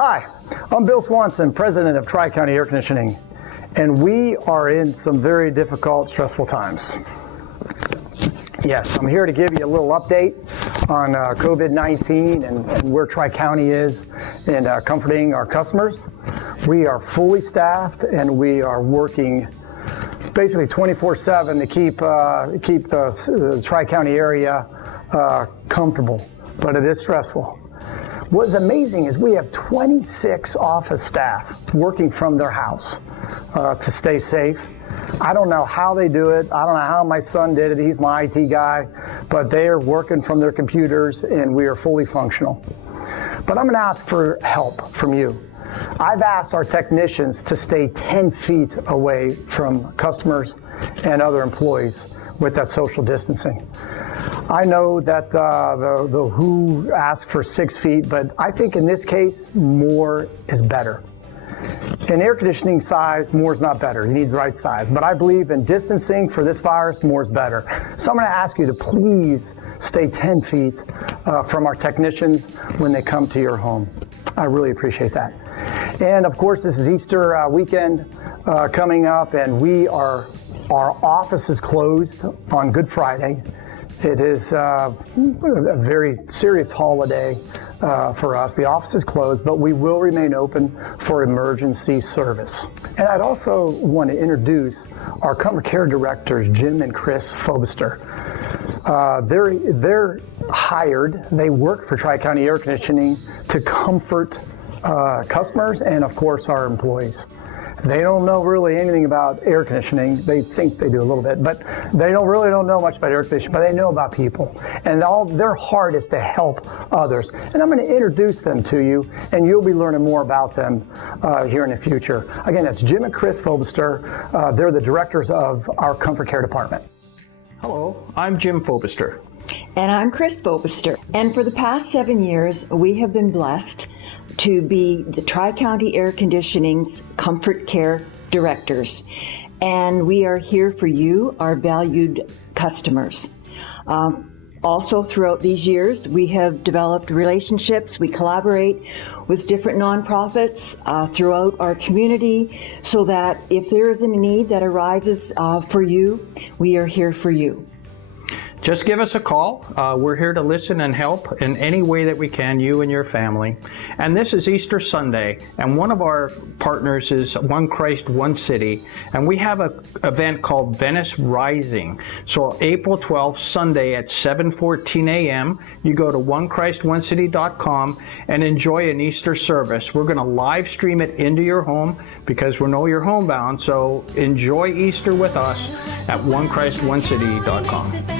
Hi, I'm Bill Swanson, President of Tri-County Air Conditioning, and we are in some very difficult, stressful times. Yes, I'm here to give you a little update on COVID-19 and where Tri-County is in comforting our customers. We are fully staffed and we are working basically 24/7 to keep the Tri-County area comfortable, but it is stressful. What's amazing is we have 26 office staff working from their house to stay safe. I don't know how they do it. I don't know how my son did it. He's my IT guy, but they are working from their computers and we are fully functional. But I'm going to ask for help from you. I've asked our technicians to stay 10 feet away from customers and other employees with that social distancing. I know that the WHO asked for 6 feet, but I think in this case, more is better. In air conditioning size, more is not better. You need the right size. But I believe in distancing for this virus, more is better. So I'm going to ask you to please stay 10 feet from our technicians when they come to your home. I really appreciate that. And of course, this is Easter weekend coming up, and our office is closed on Good Friday. It is a very serious holiday for us. The office is closed, but we will remain open for emergency service. And I'd also want to introduce our Comfort Care directors, Jim and Chris Fobister. They're hired, they work for Tri-County Air Conditioning to comfort customers and, of course, our employees. They don't know really anything about air conditioning. They think they do a little bit, but they don't know much about air conditioning, but they know about people. And all their heart is to help others. And I'm going to introduce them to you, and you'll be learning more about them here in the future. Again, that's Jim and Chris Fobister. They're the directors of our Comfort Care department. Hello, I'm Jim Fobister. And I'm Chris Fobister. And for the past 7 years, we have been blessed to be the Tri-County Air Conditioning's Comfort Care directors. And we are here for you, our valued customers. Also, throughout these years, we have developed relationships. We collaborate with different nonprofits throughout our community so that if there is a need that arises for you, we are here for you. Just give us a call. We're here to listen and help in any way that we can, you and your family. And this is Easter Sunday, and one of our partners is One Christ, One City, and we have an event called Venice Rising. So April 12th, Sunday at 7:14 a.m., you go to onechristoncity.com and enjoy an Easter service. We're going to live stream it into your home because we know you're homebound, so enjoy Easter with us at onechristoncity.com.